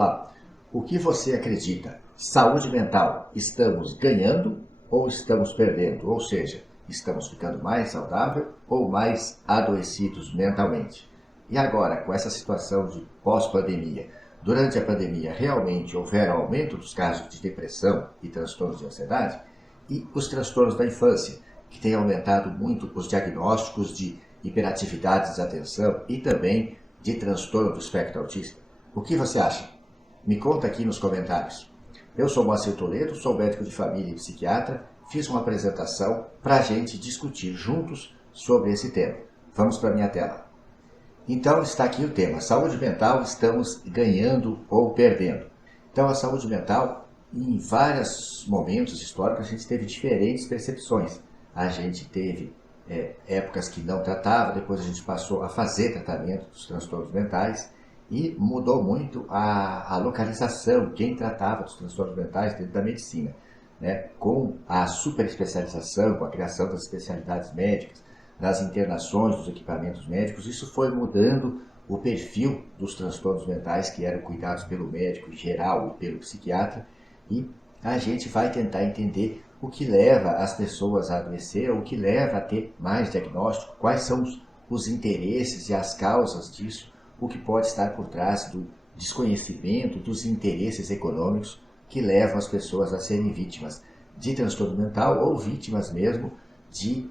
lá. O que você acredita? Saúde mental, estamos ganhando ou estamos perdendo? Ou seja, estamos ficando mais saudável ou mais adoecidos mentalmente? E agora, com essa situação de pós-pandemia, durante a pandemia realmente houveram aumento dos casos de depressão e transtornos de ansiedade? E os transtornos da infância, que têm aumentado muito os diagnósticos de hiperatividade, desatenção e também de transtorno do espectro autista. O que você acha? Me conta aqui nos comentários. Eu sou Moacir Toledo, sou médico de família e psiquiatra, fiz uma apresentação para a gente discutir juntos sobre esse tema. Vamos para a minha tela. Então está aqui o tema, saúde mental, estamos ganhando ou perdendo? Então a saúde mental, em vários momentos históricos, a gente teve diferentes percepções. A gente teve épocas que não tratava, depois a gente passou a fazer tratamento dos transtornos mentais e mudou muito a localização, quem tratava dos transtornos mentais dentro da medicina, né? Com a superespecialização, com a criação das especialidades médicas, das internações, dos equipamentos médicos, isso foi mudando o perfil dos transtornos mentais que eram cuidados pelo médico em geral e pelo psiquiatra, e a gente vai tentar entender o que leva as pessoas a adoecer, o que leva a ter mais diagnóstico, quais são os interesses e as causas disso, o que pode estar por trás do desconhecimento, dos interesses econômicos que levam as pessoas a serem vítimas de transtorno mental ou vítimas mesmo de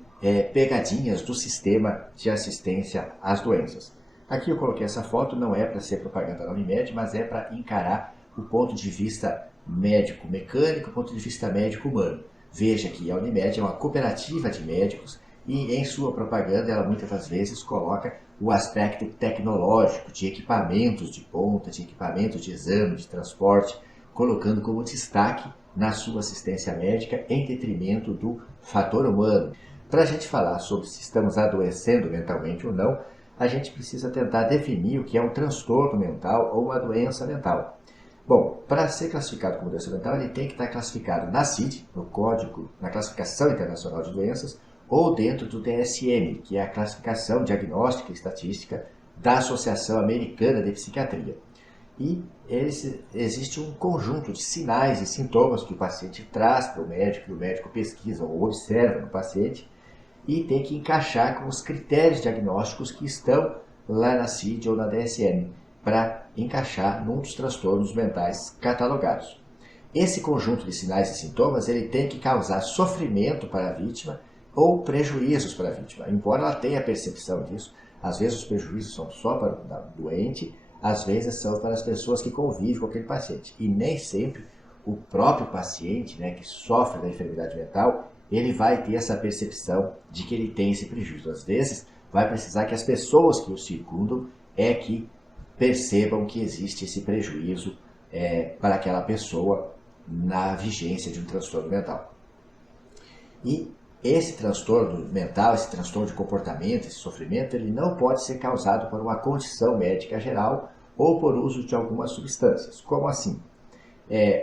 pegadinhas do sistema de assistência às doenças. Aqui eu coloquei essa foto, não é para ser propaganda da Unimed, mas é para encarar o ponto de vista médico-mecânico, o ponto de vista médico-humano. Veja que a Unimed é uma cooperativa de médicos e em sua propaganda ela muitas das vezes coloca o aspecto tecnológico, de equipamentos de ponta, de equipamentos de exame, de transporte, colocando como destaque na sua assistência médica em detrimento do fator humano. Para a gente falar sobre se estamos adoecendo mentalmente ou não, a gente precisa tentar definir o que é um transtorno mental ou uma doença mental. Bom, para ser classificado como doença mental, ele tem que estar classificado na CID, no Código, na Classificação Internacional de Doenças, ou dentro do DSM, que é a Classificação Diagnóstica e Estatística da Associação Americana de Psiquiatria. E existe um conjunto de sinais e sintomas que o paciente traz para o médico, e o médico pesquisa ou observa no paciente, e tem que encaixar com os critérios diagnósticos que estão lá na CID ou na DSM, para encaixar num dos transtornos mentais catalogados. Esse conjunto de sinais e sintomas ele tem que causar sofrimento para a vítima ou prejuízos para a vítima. Embora ela tenha a percepção disso, às vezes os prejuízos são só para o doente, às vezes são para as pessoas que convivem com aquele paciente. E nem sempre o próprio paciente, né, que sofre da enfermidade mental, ele vai ter essa percepção de que ele tem esse prejuízo. Às vezes vai precisar que as pessoas que o circundam que percebam que existe esse prejuízo para aquela pessoa na vigência de um transtorno mental. E esse transtorno mental, esse transtorno de comportamento, esse sofrimento, ele não pode ser causado por uma condição médica geral ou por uso de algumas substâncias. Como assim?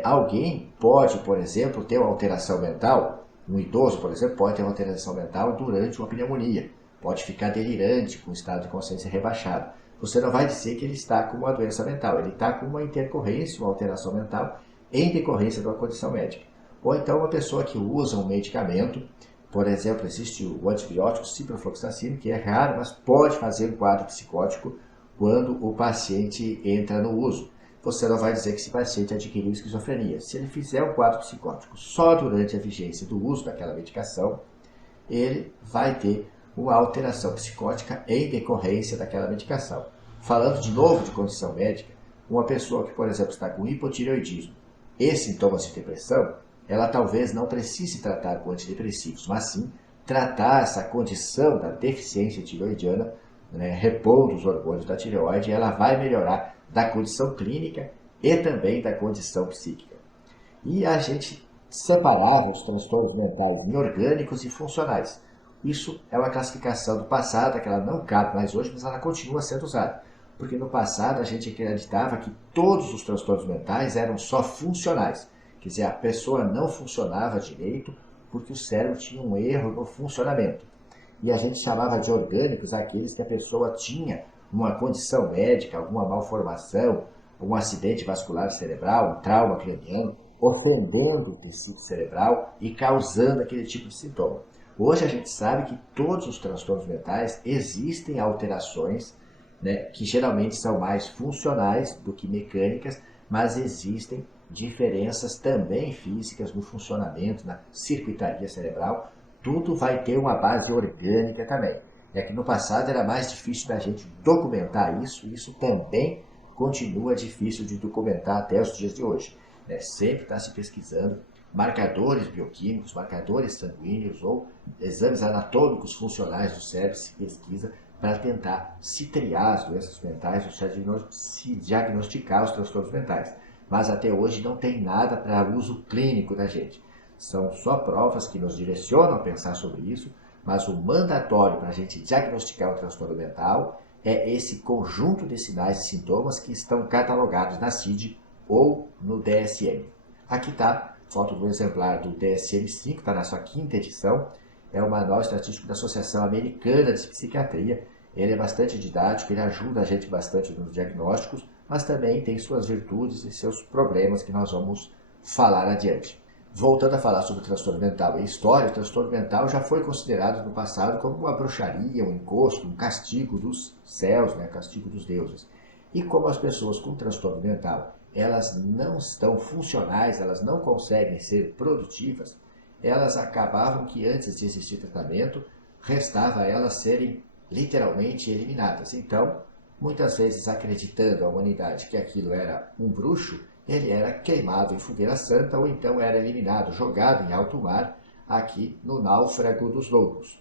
Alguém pode, por exemplo, ter uma alteração mental, um idoso, por exemplo, pode ter uma alteração mental durante uma pneumonia, pode ficar delirante, com estado de consciência rebaixado. Você não vai dizer que ele está com uma doença mental, ele está com uma intercorrência, uma alteração mental em decorrência de uma condição médica. Ou então uma pessoa que usa um medicamento, por exemplo, existe o antibiótico ciprofloxacino, que é raro, mas pode fazer um quadro psicótico quando o paciente entra no uso. Você não vai dizer que esse paciente adquiriu esquizofrenia. Se ele fizer um quadro psicótico só durante a vigência do uso daquela medicação, ele vai ter uma alteração psicótica em decorrência daquela medicação. Falando de novo de condição médica, uma pessoa que, por exemplo, está com hipotireoidismo e sintomas de depressão, ela talvez não precise tratar com antidepressivos, mas sim tratar essa condição da deficiência tireoidiana, né, repondo os hormônios da tireoide, e ela vai melhorar da condição clínica e também da condição psíquica. E a gente separava os transtornos mentais em orgânicos e funcionais. Isso é uma classificação do passado, que ela não cabe mais hoje, mas ela continua sendo usada. Porque no passado a gente acreditava que todos os transtornos mentais eram só funcionais. Quer dizer, a pessoa não funcionava direito porque o cérebro tinha um erro no funcionamento. E a gente chamava de orgânicos aqueles que a pessoa tinha uma condição médica, alguma malformação, um acidente vascular cerebral, um trauma craniano, ofendendo o tecido cerebral e causando aquele tipo de sintoma. Hoje a gente sabe que todos os transtornos mentais existem alterações, né, que geralmente são mais funcionais do que mecânicas, mas existem diferenças também físicas no funcionamento, na circuitaria cerebral. Tudo vai ter uma base orgânica também. É que no passado era mais difícil da gente documentar isso também continua difícil de documentar até os dias de hoje. Né? Sempre está se pesquisando marcadores bioquímicos, marcadores sanguíneos ou exames anatômicos funcionais do cérebro se pesquisa para tentar se triar as doenças mentais ou se diagnosticar os transtornos mentais. Mas até hoje não tem nada para uso clínico da gente. São só provas que nos direcionam a pensar sobre isso, mas o mandatório para a gente diagnosticar o transtorno mental é esse conjunto de sinais e sintomas que estão catalogados na CID ou no DSM. Aqui está foto do exemplar do DSM-5, está na sua 5ª edição. É um manual estatístico da Associação Americana de Psiquiatria. Ele é bastante didático, ele ajuda a gente bastante nos diagnósticos, mas também tem suas virtudes e seus problemas que nós vamos falar adiante. Voltando a falar sobre o transtorno mental e história, o transtorno mental já foi considerado no passado como uma bruxaria, um encosto, um castigo dos céus, né, castigo dos deuses. E como as pessoas com transtorno mental, elas não estão funcionais, elas não conseguem ser produtivas, elas acabavam que antes de existir tratamento, restava a elas serem literalmente eliminadas. Então, muitas vezes acreditando a humanidade que aquilo era um bruxo, ele era queimado em fogueira santa ou então era eliminado, jogado em alto mar, aqui no náufrago dos lobos.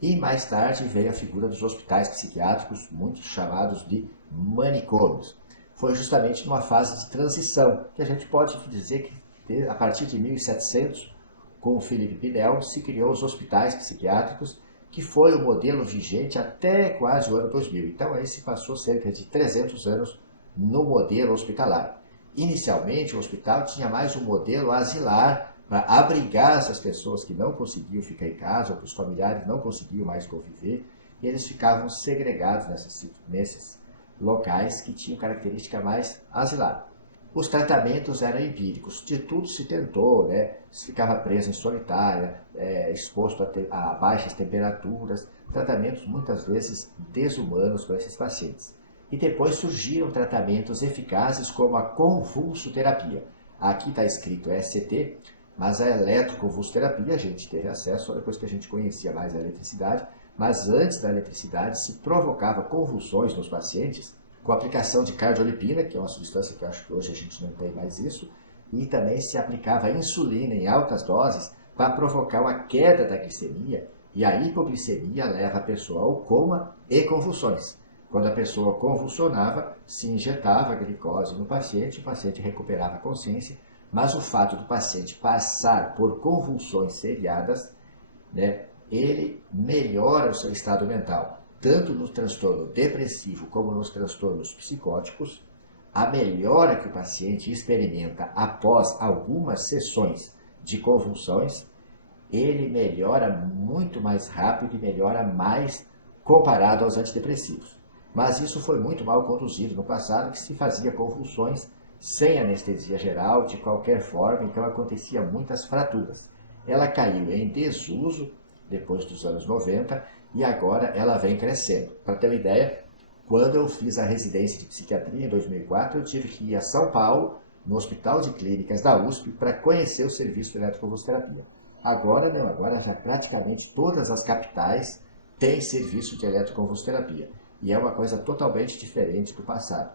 E mais tarde veio a figura dos hospitais psiquiátricos, muitos chamados de manicômios. Foi justamente numa fase de transição, que a gente pode dizer que a partir de 1700, com o Philippe Pinel, se criou os hospitais psiquiátricos, que foi o modelo vigente até quase o ano 2000. Então aí se passou cerca de 300 anos no modelo hospitalar. Inicialmente, o hospital tinha mais um modelo asilar para abrigar essas pessoas que não conseguiam ficar em casa ou que os familiares não conseguiam mais conviver, e eles ficavam segregados nesses locais que tinham característica mais asilar. Os tratamentos eram empíricos, de tudo se tentou, né? Se ficava preso em solitária, exposto a baixas temperaturas, tratamentos muitas vezes desumanos para esses pacientes. E depois surgiram tratamentos eficazes como a convulsoterapia. Aqui está escrito ECT, mas a eletroconvulsoterapia a gente teve acesso só depois que a gente conhecia mais a eletricidade, mas antes da eletricidade se provocava convulsões nos pacientes com a aplicação de cardiolipina, que é uma substância que eu acho que hoje a gente não tem mais isso, e também se aplicava insulina em altas doses para provocar uma queda da glicemia, e a hipoglicemia leva a pessoa ao coma e convulsões. Quando a pessoa convulsionava, se injetava glicose no paciente, o paciente recuperava a consciência, mas o fato do paciente passar por convulsões seriadas, né, ele melhora o seu estado mental. Tanto no transtorno depressivo como nos transtornos psicóticos, a melhora que o paciente experimenta após algumas sessões de convulsões, ele melhora muito mais rápido e melhora mais comparado aos antidepressivos. Mas isso foi muito mal conduzido no passado, que se fazia convulsões sem anestesia geral, de qualquer forma, então acontecia muitas fraturas. Ela caiu em desuso depois dos anos 90 e agora ela vem crescendo. Para ter uma ideia, quando eu fiz a residência de psiquiatria em 2004, eu tive que ir a São Paulo, no Hospital de Clínicas da USP, para conhecer o serviço de eletroconvulsoterapia. Agora não, agora já praticamente todas as capitais têm serviço de eletroconvulsoterapia. E é uma coisa totalmente diferente do passado.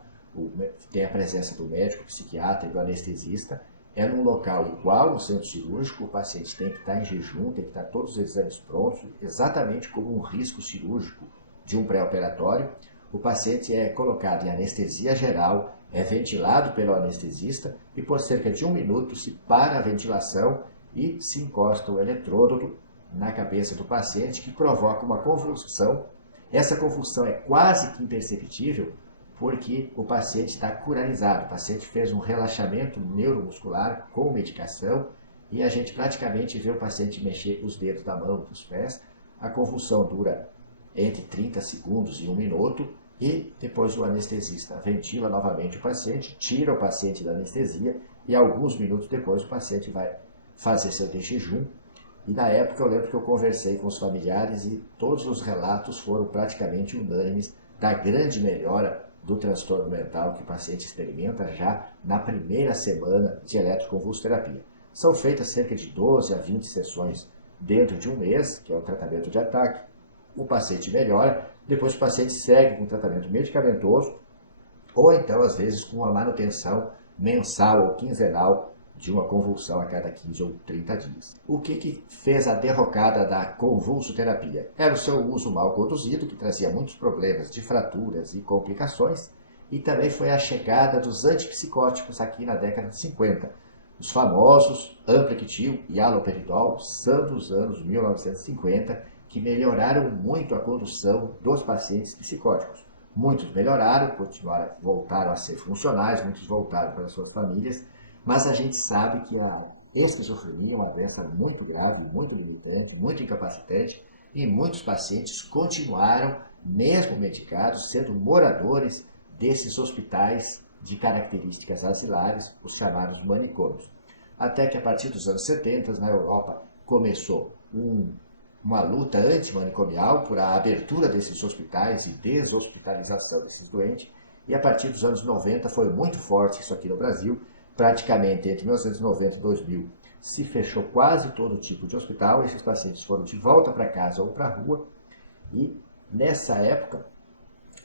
Tem a presença do médico, psiquiatra e do anestesista. É num local igual no centro cirúrgico, o paciente tem que estar em jejum, tem que estar todos os exames prontos, exatamente como um risco cirúrgico de um pré-operatório. O paciente é colocado em anestesia geral, é ventilado pelo anestesista e por cerca de 1 minuto se para a ventilação e se encosta o eletrodo na cabeça do paciente, que provoca uma convulsão. Essa convulsão é quase que imperceptível porque o paciente está curarizado. O paciente fez um relaxamento neuromuscular com medicação e a gente praticamente vê o paciente mexer os dedos da mão e dos pés. A convulsão dura entre 30 segundos e 1 minuto e depois o anestesista ventila novamente o paciente, tira o paciente da anestesia e alguns minutos depois o paciente vai fazer seu de jejum. E na época eu lembro que eu conversei com os familiares e todos os relatos foram praticamente unânimes da grande melhora do transtorno mental que o paciente experimenta já na primeira semana de eletroconvulsoterapia. São feitas cerca de 12 a 20 sessões dentro de um mês, que é o tratamento de ataque. O paciente melhora, depois o paciente segue com tratamento medicamentoso ou então, às vezes, com uma manutenção mensal ou quinzenal de uma convulsão a cada 15 ou 30 dias. O que fez a derrocada da convulsoterapia? Era o seu uso mal conduzido, que trazia muitos problemas de fraturas e complicações, e também foi a chegada dos antipsicóticos aqui na década de 50. Os famosos Ampliquitil e Haloperidol são dos anos 1950, que melhoraram muito a condução dos pacientes psicóticos. Muitos melhoraram, voltaram a ser funcionais, muitos voltaram para suas famílias, mas a gente sabe que a esquizofrenia é uma doença muito grave, muito limitante, muito incapacitante, e muitos pacientes continuaram, mesmo medicados, sendo moradores desses hospitais de características asilares, os chamados manicômios. Até que a partir dos anos 70, na Europa, começou uma luta antimanicomial por a abertura desses hospitais e deshospitalização desses doentes, e a partir dos anos 90 foi muito forte isso aqui no Brasil. Praticamente entre 1990 e 2000 se fechou quase todo tipo de hospital, esses pacientes foram de volta para casa ou para a rua, e nessa época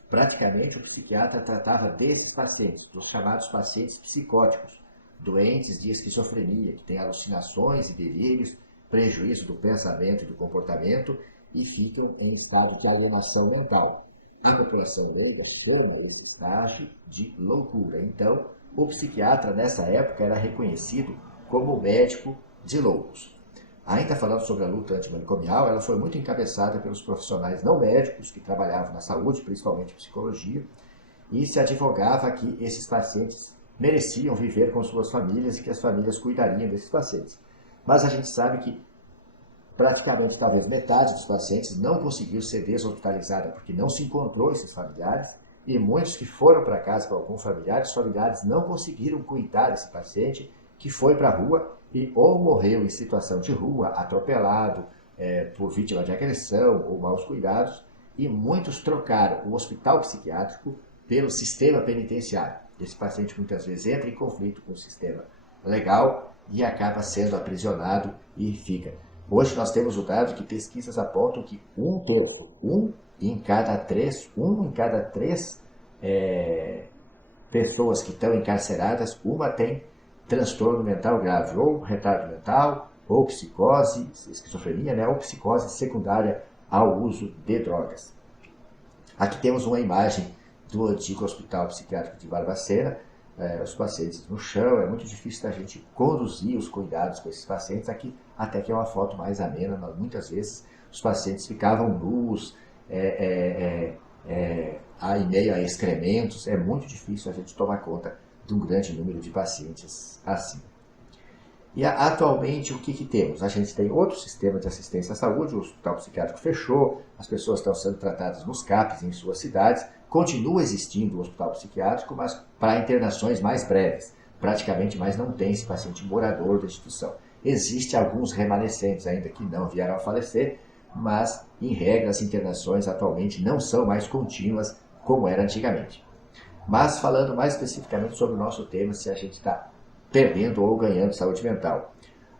praticamente o psiquiatra tratava desses pacientes, dos chamados pacientes psicóticos, doentes de esquizofrenia, que têm alucinações e delírios, prejuízo do pensamento e do comportamento e ficam em estado de alienação mental. A população leiga chama esse estágio de loucura. Então, o psiquiatra nessa época era reconhecido como médico de loucos. Ainda falando sobre a luta antimanicomial, ela foi muito encabeçada pelos profissionais não médicos que trabalhavam na saúde, principalmente psicologia, e se advogava que esses pacientes mereciam viver com suas famílias e que as famílias cuidariam desses pacientes. Mas a gente sabe que praticamente talvez metade dos pacientes não conseguiu ser deshospitalizada porque não se encontrou esses familiares, e muitos que foram para casa com algum familiar, os familiares não conseguiram cuidar desse paciente que foi para a rua e ou morreu em situação de rua, atropelado, por vítima de agressão ou maus cuidados, e muitos trocaram o hospital psiquiátrico pelo sistema penitenciário. Esse paciente muitas vezes entra em conflito com o sistema legal e acaba sendo aprisionado e fica. Hoje nós temos o dado que pesquisas apontam que um em cada três pessoas que estão encarceradas, uma tem transtorno mental grave, ou retardo mental, ou psicose, esquizofrenia, né, ou psicose secundária ao uso de drogas. Aqui temos uma imagem do antigo Hospital Psiquiátrico de Barbacena, os pacientes no chão, é muito difícil da gente conduzir os cuidados com esses pacientes. Aqui até que é uma foto mais amena, muitas vezes os pacientes ficavam nus, em meio a excrementos, é muito difícil a gente tomar conta de um grande número de pacientes assim. E atualmente o que temos? A gente tem outro sistema de assistência à saúde, o hospital psiquiátrico fechou, as pessoas estão sendo tratadas nos CAPs em suas cidades, continua existindo o hospital psiquiátrico, mas para internações mais breves, praticamente mais não tem esse paciente morador da instituição. Existem alguns remanescentes ainda que não vieram a falecer, mas em regra as internações atualmente não são mais contínuas como era antigamente. Mas falando mais especificamente sobre o nosso tema, se a gente está perdendo ou ganhando saúde mental.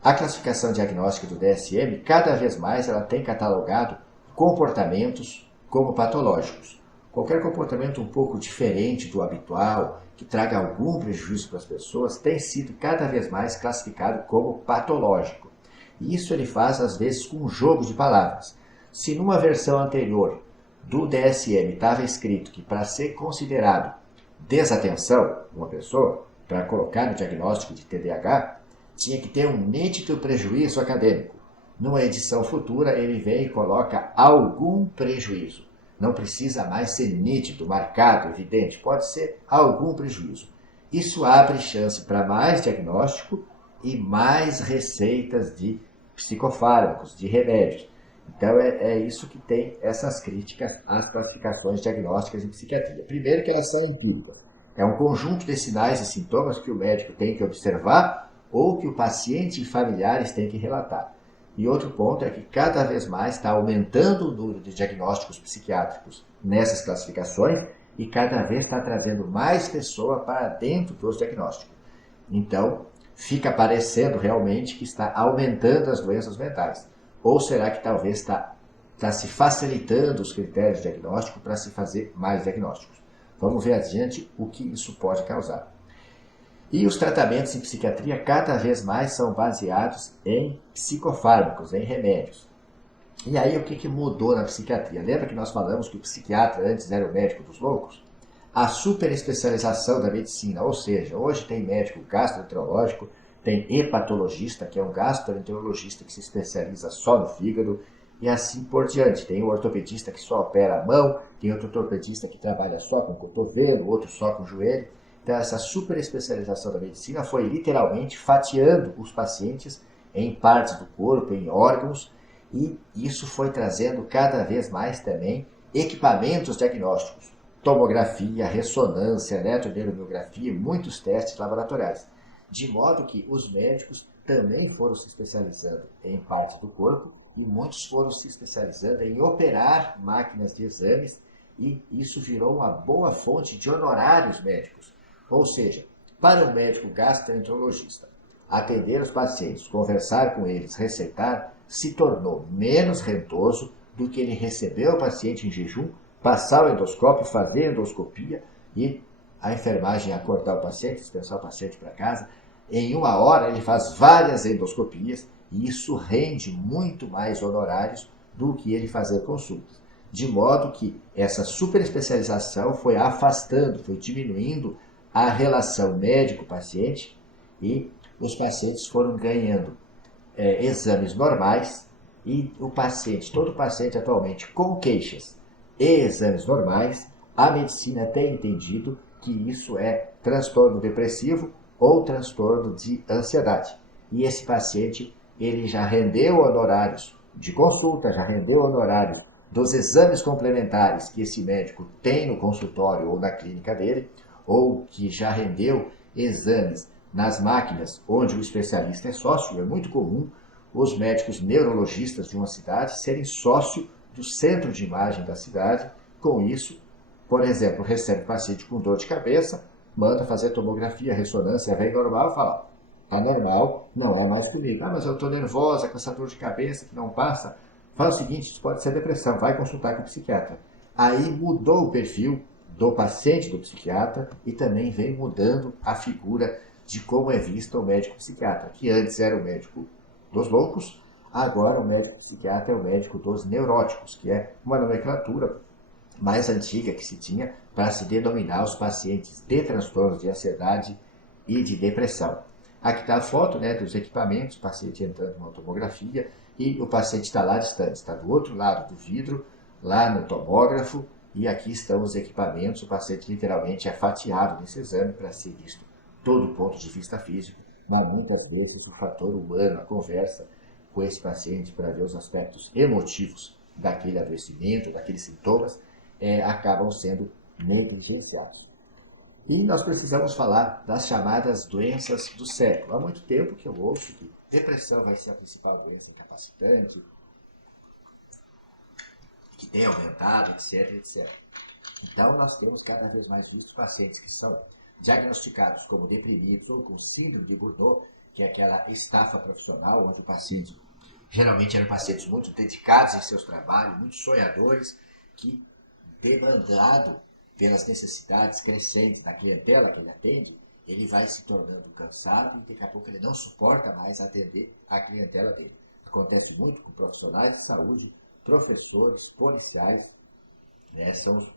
A classificação diagnóstica do DSM, cada vez mais ela tem catalogado comportamentos como patológicos. Qualquer comportamento um pouco diferente do habitual, que traga algum prejuízo para as pessoas, tem sido cada vez mais classificado como patológico. E isso ele faz às vezes com um jogo de palavras. Se numa versão anterior do DSM estava escrito que para ser considerado desatenção uma pessoa, para colocar no diagnóstico de TDAH, tinha que ter um nítido prejuízo acadêmico. Numa edição futura, ele vem e coloca algum prejuízo. Não precisa mais ser nítido, marcado, evidente, pode ser algum prejuízo. Isso abre chance para mais diagnóstico e mais receitas de psicofármacos, de remédios. Então é isso que tem essas críticas às classificações diagnósticas em psiquiatria. Primeiro que elas são empíricas. É um conjunto de sinais e sintomas que o médico tem que observar ou que o paciente e familiares têm que relatar. E outro ponto é que cada vez mais está aumentando o número de diagnósticos psiquiátricos nessas classificações e cada vez está trazendo mais pessoa para dentro dos diagnósticos. Então, fica parecendo realmente que está aumentando as doenças mentais. Ou será que talvez está se facilitando os critérios de diagnóstico para se fazer mais diagnósticos? Vamos ver adiante o que isso pode causar. E os tratamentos em psiquiatria cada vez mais são baseados em psicofármacos, em remédios. E aí o que mudou na psiquiatria? Lembra que nós falamos que o psiquiatra antes era o médico dos loucos? A superespecialização da medicina, ou seja, hoje tem médico gastroenterológico, tem hepatologista, que é um gastroenterologista que se especializa só no fígado, e assim por diante. Tem o ortopedista que só opera a mão, tem outro ortopedista que trabalha só com o cotovelo, outro só com o joelho. Então essa superespecialização da medicina foi literalmente fatiando os pacientes em partes do corpo, em órgãos, e isso foi trazendo cada vez mais também equipamentos diagnósticos, tomografia, ressonância, eletromiografia e muitos testes laboratoriais. De modo que os médicos também foram se especializando em partes do corpo e muitos foram se especializando em operar máquinas de exames e isso virou uma boa fonte de honorários médicos. Ou seja, para um médico gastroenterologista, atender os pacientes, conversar com eles, receitar, se tornou menos rentoso do que ele receber o paciente em jejum, passar o endoscópio, fazer a endoscopia e a enfermagem acordar o paciente, dispensar o paciente para casa. Em 1 hora ele faz várias endoscopias e isso rende muito mais honorários do que ele fazer consultas. De modo que essa superespecialização foi afastando, foi diminuindo a relação médico-paciente e os pacientes foram ganhando exames normais e todo paciente atualmente com queixas e exames normais, a medicina tem entendido que isso é transtorno depressivo ou transtorno de ansiedade. E esse paciente, ele já rendeu honorários de consulta, já rendeu honorários dos exames complementares que esse médico tem no consultório ou na clínica dele, ou que já rendeu exames nas máquinas onde o especialista é sócio. É muito comum os médicos neurologistas de uma cidade serem sócio do centro de imagem da cidade. Com isso, por exemplo, recebe paciente com dor de cabeça, manda fazer tomografia, ressonância, vem normal, fala, tá normal, não é mais comigo. Mas eu estou nervosa com essa dor de cabeça que não passa. Faz o seguinte, isso pode ser depressão, vai consultar com o psiquiatra. Aí mudou o perfil do paciente do psiquiatra e também vem mudando a figura de como é visto o médico psiquiatra, que antes era o médico dos loucos, agora o médico psiquiatra é o médico dos neuróticos, que é uma nomenclatura mais antiga que se tinha para se denominar os pacientes de transtornos de ansiedade e de depressão. Aqui está a foto dos equipamentos, o paciente entrando numa tomografia e o paciente está lá distante, está do outro lado do vidro, lá no tomógrafo, e aqui estão os equipamentos. O paciente literalmente é fatiado nesse exame para ser visto todo o ponto de vista físico, mas muitas vezes o fator humano, a conversa com esse paciente para ver os aspectos emotivos daquele adoecimento, daqueles sintomas, acabam sendo negligenciados. E nós precisamos falar das chamadas doenças do século. Há muito tempo que eu ouço que depressão vai ser a principal doença incapacitante, que tem aumentado, etc, etc. Então nós temos cada vez mais visto pacientes que são diagnosticados como deprimidos ou com síndrome de Burnout, que é aquela estafa profissional, onde o paciente, geralmente eram pacientes muito dedicados em seus trabalhos, muito sonhadores, que, demandado pelas necessidades crescentes da clientela que ele atende, ele vai se tornando cansado e daqui a pouco ele não suporta mais atender a clientela dele. Acontece muito com profissionais de saúde, professores, policiais,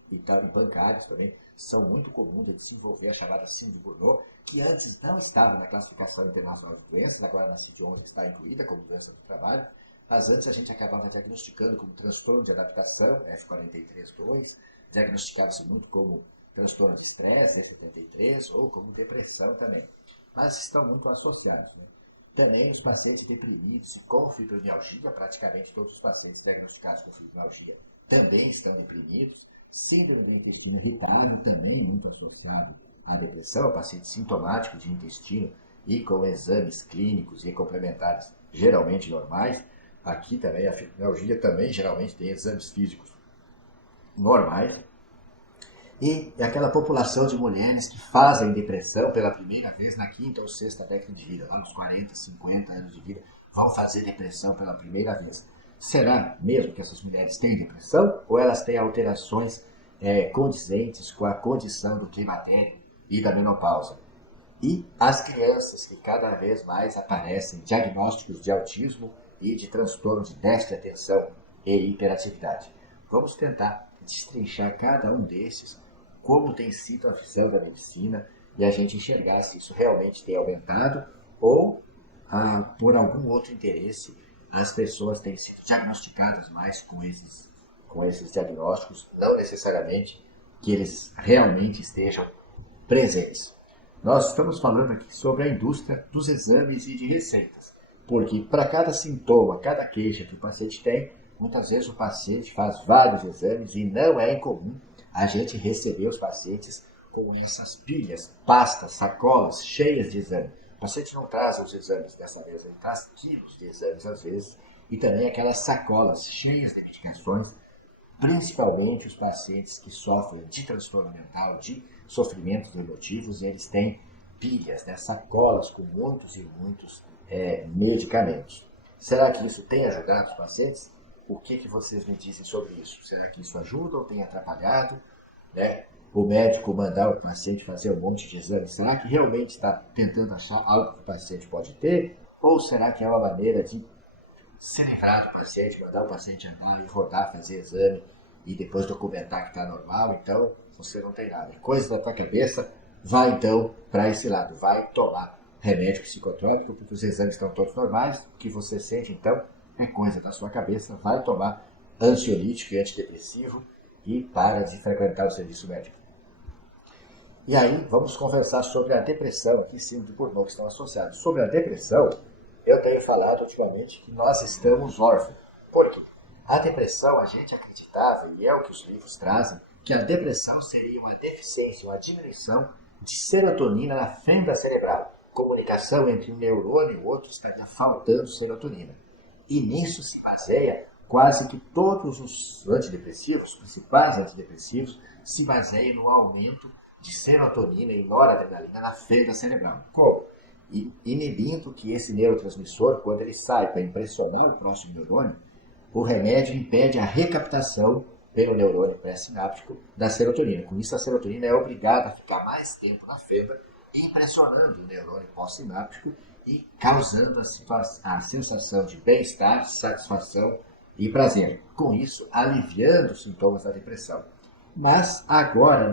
e bancários também, são muito comuns de desenvolver a chamada síndrome de Burnout, que antes não estava na classificação internacional de doenças, agora na CID-11 está incluída como doença do trabalho, mas antes a gente acabava diagnosticando como transtorno de adaptação, F43.2, diagnosticava-se muito como transtorno de estresse, E73, ou como depressão também. Mas estão muito associados. Também os pacientes deprimidos e com fibromialgia, praticamente todos os pacientes diagnosticados com fibromialgia também estão deprimidos. Síndrome do intestino irritável, também muito associado à depressão, paciente sintomático de intestino e com exames clínicos e complementares geralmente normais. Aqui também a fibromialgia também geralmente tem exames físicos normais. E aquela população de mulheres que fazem depressão pela primeira vez na quinta ou sexta década de vida, lá nos 40, 50 anos de vida, vão fazer depressão pela primeira vez. Será mesmo que essas mulheres têm depressão ou elas têm alterações condizentes com a condição do climatério e da menopausa? E as crianças que cada vez mais aparecem diagnósticos de autismo e de transtorno de déficit de atenção e hiperatividade. Vamos tentar destrinchar cada um desses, como tem sido a visão da medicina e a gente enxergar se isso realmente tem aumentado ou, por algum outro interesse, as pessoas têm sido diagnosticadas mais com esses diagnósticos, não necessariamente que eles realmente estejam presentes. Nós estamos falando aqui sobre a indústria dos exames e de receitas, porque para cada sintoma, cada queixa que o paciente tem, muitas vezes o paciente faz vários exames e não é incomum a gente receber os pacientes com essas pilhas, pastas, sacolas cheias de exame. O paciente não traz os exames dessa vez, ele traz quilos de exames às vezes, e também aquelas sacolas cheias de medicações, principalmente os pacientes que sofrem de transtorno mental, de sofrimentos emotivos, eles têm pilhas, né, sacolas com muitos e muitos medicamentos. Será que isso tem ajudado os pacientes? O que vocês me dizem sobre isso? Será que isso ajuda ou tem atrapalhado? Né? O médico mandar o paciente fazer um monte de exames, será que realmente está tentando achar algo que o paciente pode ter? Ou será que é uma maneira de se livrar do paciente, mandar o paciente andar e rodar, fazer exame e depois documentar que está normal? Então, você não tem nada. É coisa da tua cabeça, vai então para esse lado, vai tomar remédio psicotrópico, porque os exames estão todos normais, o que você sente então é coisa da sua cabeça, vai tomar ansiolítico e antidepressivo e para de frequentar o serviço médico. E aí, vamos conversar sobre a depressão, aqui síndrome do Burnout que estão associados. Sobre a depressão, eu tenho falado ultimamente que nós estamos órfãos. Por quê? A depressão, a gente acreditava, e é o que os livros trazem, que a depressão seria uma deficiência, uma diminuição de serotonina na fenda cerebral. Comunicação entre um neurônio e o outro estaria faltando serotonina. E nisso se baseia quase que todos os antidepressivos, os principais antidepressivos, se baseiam no aumento de serotonina e noradrenalina na fenda cerebral. Como? Inibindo que esse neurotransmissor, quando ele sai para impressionar o próximo neurônio, o remédio impede a recaptação pelo neurônio pré-sináptico da serotonina. Com isso, a serotonina é obrigada a ficar mais tempo na fenda, impressionando o neurônio pós-sináptico e causando a sensação de bem-estar, satisfação e prazer. Com isso, aliviando os sintomas da depressão. Mas agora,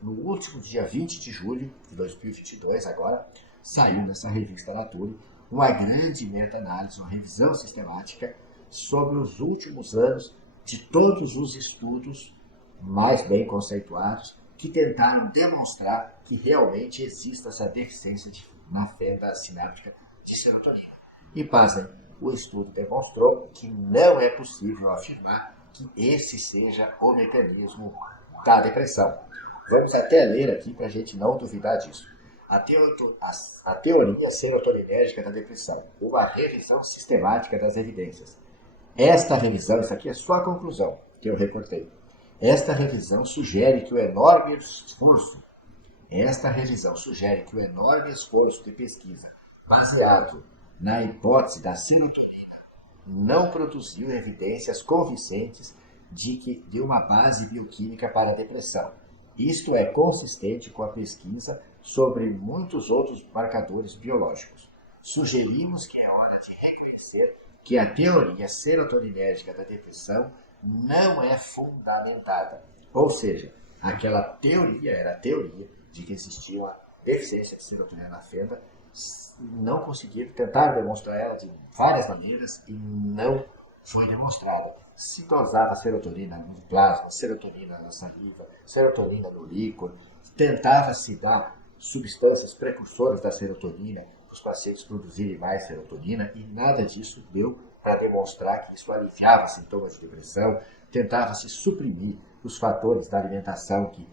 no último dia 20 de julho de 2022, agora, saiu nessa revista Nature uma grande meta-análise, uma revisão sistemática sobre os últimos anos de todos os estudos mais bem conceituados que tentaram demonstrar que realmente existe essa deficiência na fenda sináptica de serotonina. E pasmem, o estudo demonstrou que não é possível afirmar que esse seja o mecanismo da depressão. Vamos até ler aqui para a gente não duvidar disso. A teoria serotoninérgica da depressão, uma revisão sistemática das evidências. Esta revisão, isso aqui é só a conclusão que eu recortei. Esta revisão sugere que o enorme esforço de pesquisa baseado na hipótese da serotonina não produziu evidências convincentes de uma base bioquímica para a depressão. Isto é consistente com a pesquisa sobre muitos outros marcadores biológicos. Sugerimos que é hora de reconhecer que a teoria serotoninérgica da depressão não é fundamentada. Ou seja, aquela teoria era a teoria de que existia uma deficiência de serotonina na fenda, não conseguiram, tentaram demonstrar ela de várias maneiras e não foi demonstrada. Se dosava serotonina no plasma, serotonina na saliva, serotonina no líquor, tentava-se dar substâncias precursoras da serotonina para os pacientes produzirem mais serotonina e nada disso deu para demonstrar que isso aliviava sintomas de depressão. Tentava-se suprimir os fatores da alimentação que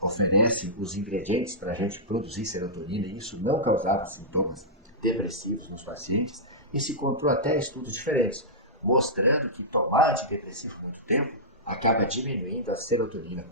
oferecem os ingredientes para a gente produzir serotonina e isso não causava sintomas depressivos nos pacientes e se encontrou até estudos diferentes, mostrando que tomar antidepressivo muito tempo acaba diminuindo a serotonina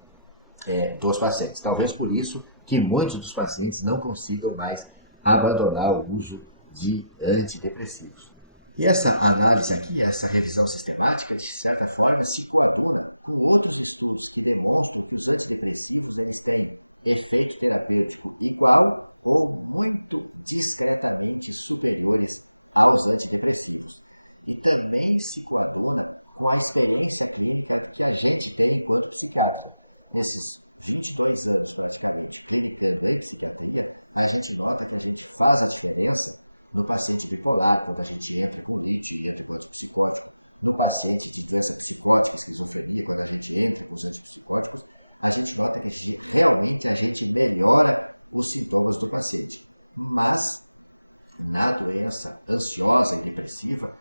dos pacientes. Talvez por isso que muitos dos pacientes não consigam mais abandonar o uso de antidepressivos. E essa análise aqui, essa revisão sistemática, de certa forma, se coaduna com outros estudos que demonstram que os antidepressivos eles têm efeito terapêutico igual ou muito discretamente superiores aos antidepressivos. E também se coaduna com a experiência clínica que a gente tem enquanto psiquiatra. Nesses 22 anos praticamente clinicando em psiquiatria, a gente nota que a gente faz a diferença no paciente bipolar, quando a gente entra com lítio e entra com antipsicótico, no paciente de doença psicótica, esquizofrenia, quando a gente entra com os antipsicóticos, a gente nota que realmente a gente melhora os sintomas do paciente. Mas, na doença ansiosa e depressiva,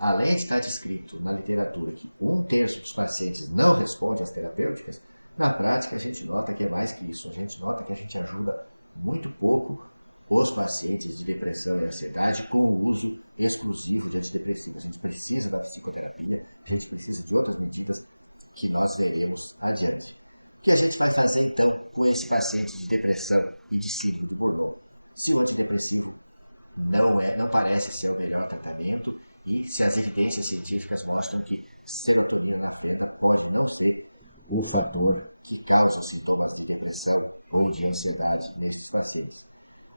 além de estar descrito na literatura que 1/3 dos pacientes não responde às terapêuticas, na prática a gente nota que é mais que isso. A gente nota que a gente ajuda muito pouco os pacientes de depressão e ansiedade com o uso exclusivo de antidepressivos. A gente precisa da psicoterapia, a gente precisa de outras medidas que nós veremos adiante. O que a gente vai fazer então com esse paciente de depressão e de síndrome de Burnout? Se o antidepressivo não parece ser o melhor tratamento e se as evidências científicas mostram que serotonina na fenda pode não ser o fator que causa os sintomas de depressão ou de ansiedade nestes pacientes.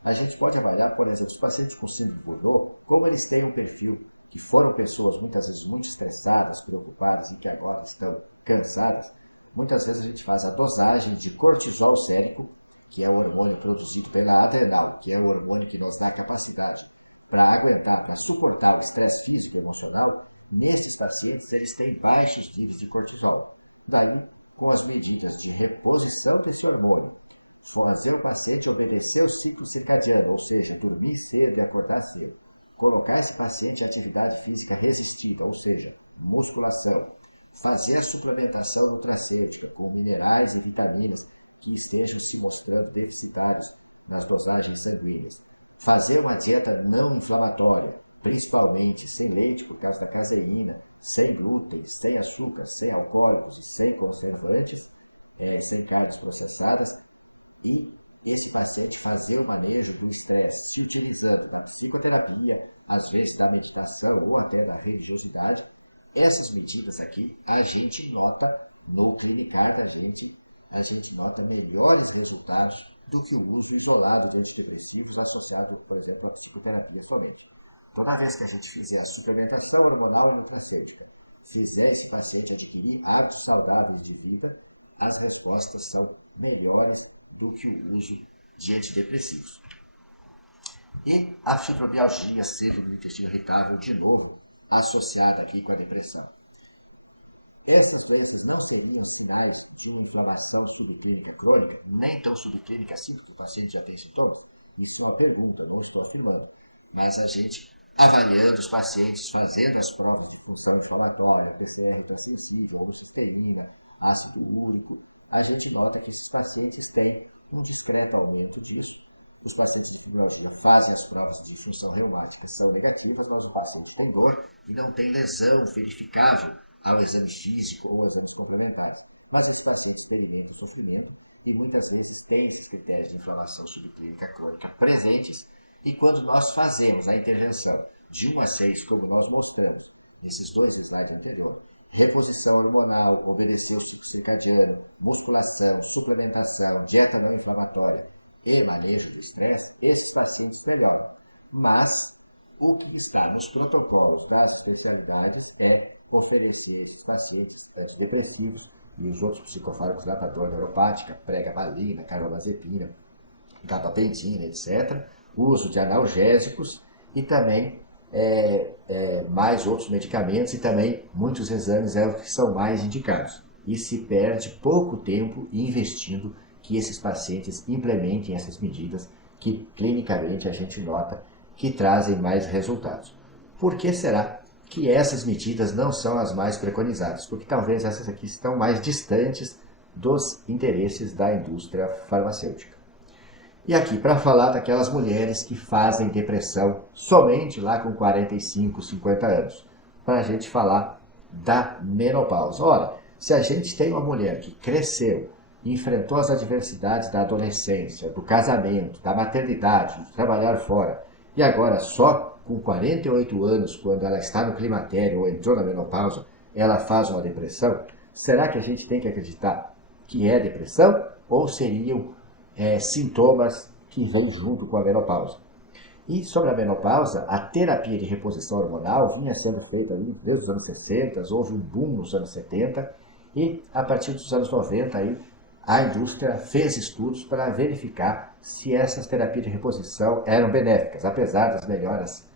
A gente pode avaliar, por exemplo, os pacientes com síndrome de Burnout, como eles têm um perfil que foram pessoas muitas vezes muito estressadas, preocupadas e que agora estão cansadas. Muitas vezes a gente faz a dosagem de cortisol sérico, que é o hormônio produzido pela adrenal, que é o hormônio que nos dá a capacidade para aguentar, para suportar o estresse físico e emocional. Nesses pacientes, eles têm baixos níveis de cortisol. Daí, com as medidas de reposição desse hormônio, fazer o paciente obedecer o ciclo circadiano, ou seja, dormir cedo e acordar cedo. Colocar esse paciente em atividade física resistida, ou seja, musculação. Fazer a suplementação nutracêutica com minerais e vitaminas que estejam se mostrando deficitários nas dosagens sanguíneas. Fazer uma dieta não inflamatória, principalmente sem leite por causa da caseína, sem glúten, sem açúcar, sem alcoólicos e sem conservantes, sem carnes processadas. E esse paciente fazer o manejo do estresse, se utilizando da psicoterapia, às vezes da meditação ou até da religiosidade. Essas medidas aqui, a gente nota no clinicar da gente, a gente nota melhores resultados do que o uso isolado de antidepressivos associado, por exemplo, à psicoterapia somente. Toda vez que a gente fizer a suplementação hormonal e nutracêutica, fizer esse paciente adquirir hábitos saudáveis de vida, as respostas são melhores do que o uso de antidepressivos. E a fibromialgia, síndrome do intestino irritável, de novo, associada aqui com a depressão. Essas doenças não seriam sinais de uma inflamação subclínica crônica, nem tão subclínica assim, porque o paciente já tem sintomas? Isso é uma pergunta, não estou afirmando. Mas a gente, avaliando os pacientes, fazendo as provas de função inflamatória, PCR ultrassensível, homocisteína, ácido úrico, a gente nota que esses pacientes têm um discreto aumento disso. Os pacientes de fibromialgia fazem as provas de função reumática, são negativas, mas o paciente tem dor e não tem lesão verificável ao exame físico ou exames complementares. Mas esse paciente experimenta o sofrimento e muitas vezes tem esses critérios de inflamação subclínica crônica presentes. E quando nós fazemos a intervenção de 1 a 6, como nós mostramos nesses 2 slides anteriores, reposição hormonal, obedecer o ciclo circadiano, musculação, suplementação, dieta não inflamatória e manejo do estresse, esses pacientes melhoram. Mas o que está nos protocolos das especialidades é oferecer a esses pacientes antidepressivos e os outros psicofármacos da dor neuropática, pregabalina, carbamazepina, gabapentina, etc., o uso de analgésicos e também mais outros medicamentos e também muitos exames que são mais indicados. E se perde pouco tempo investindo que esses pacientes implementem essas medidas que clinicamente a gente nota que trazem mais resultados. Por que será que essas medidas não são as mais preconizadas? Porque talvez essas aqui estão mais distantes dos interesses da indústria farmacêutica. E aqui, para falar daquelas mulheres que fazem depressão somente lá com 45, 50 anos, para a gente falar da menopausa. Ora, se a gente tem uma mulher que cresceu, enfrentou as adversidades da adolescência, do casamento, da maternidade, de trabalhar fora, e agora só com 48 anos, quando ela está no climatério ou entrou na menopausa, ela faz uma depressão, será que a gente tem que acreditar que é depressão ou seriam sintomas que vêm junto com a menopausa? E sobre a menopausa, a terapia de reposição hormonal vinha sendo feita ali desde os anos 60, houve um boom nos anos 70, e a partir dos anos 90 aí, a indústria fez estudos para verificar se essas terapias de reposição eram benéficas, apesar das melhoras,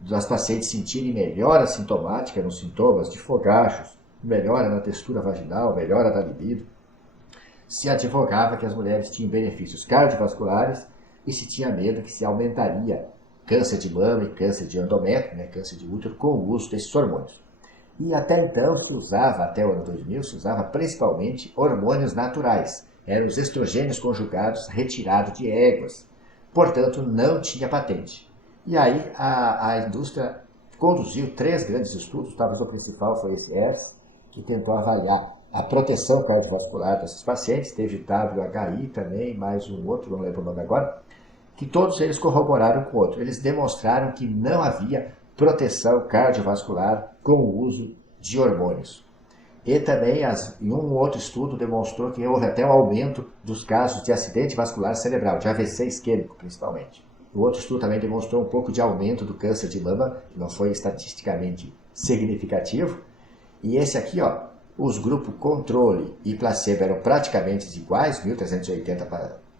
das pacientes sentirem melhora sintomática nos sintomas de fogachos, melhora na textura vaginal, melhora da libido. Se advogava que as mulheres tinham benefícios cardiovasculares e se tinha medo que se aumentaria câncer de mama e câncer de endométrio, câncer de útero, com o uso desses hormônios. E até então se usava, até o ano 2000, se usava principalmente hormônios naturais. Eram os estrogênios conjugados retirados de éguas. Portanto, não tinha patente. E aí a indústria conduziu 3 grandes estudos, talvez o principal foi esse ERS, que tentou avaliar a proteção cardiovascular desses pacientes, teve WHI também, mais um outro, não lembro o nome agora, que todos eles corroboraram com o outro. Eles demonstraram que não havia proteção cardiovascular com o uso de hormônios. E também, em um outro estudo, demonstrou que houve até um aumento dos casos de acidente vascular cerebral, de AVC isquêmico, principalmente. O outro estudo também demonstrou um pouco de aumento do câncer de mama, que não foi estatisticamente significativo. E esse aqui, ó, os grupos controle e placebo eram praticamente iguais, 1.380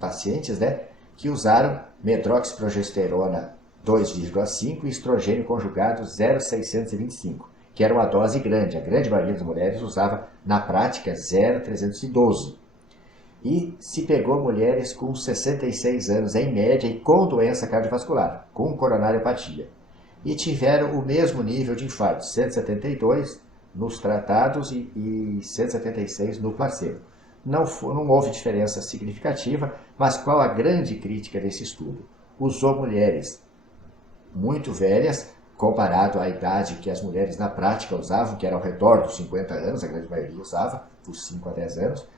pacientes, que usaram medroxiprogesterona 2,5 e estrogênio conjugado 0,625, que era uma dose grande. A grande maioria das mulheres usava, na prática, 0,312. E se pegou mulheres com 66 anos, em média, e com doença cardiovascular, com coronariopatia. E tiveram o mesmo nível de infarto, 172 nos tratados e 176 no placebo. Não houve diferença significativa, mas qual a grande crítica desse estudo? Usou mulheres muito velhas, comparado à idade que as mulheres na prática usavam, que era ao redor dos 50 anos, a grande maioria usava, por 5 a 10 anos,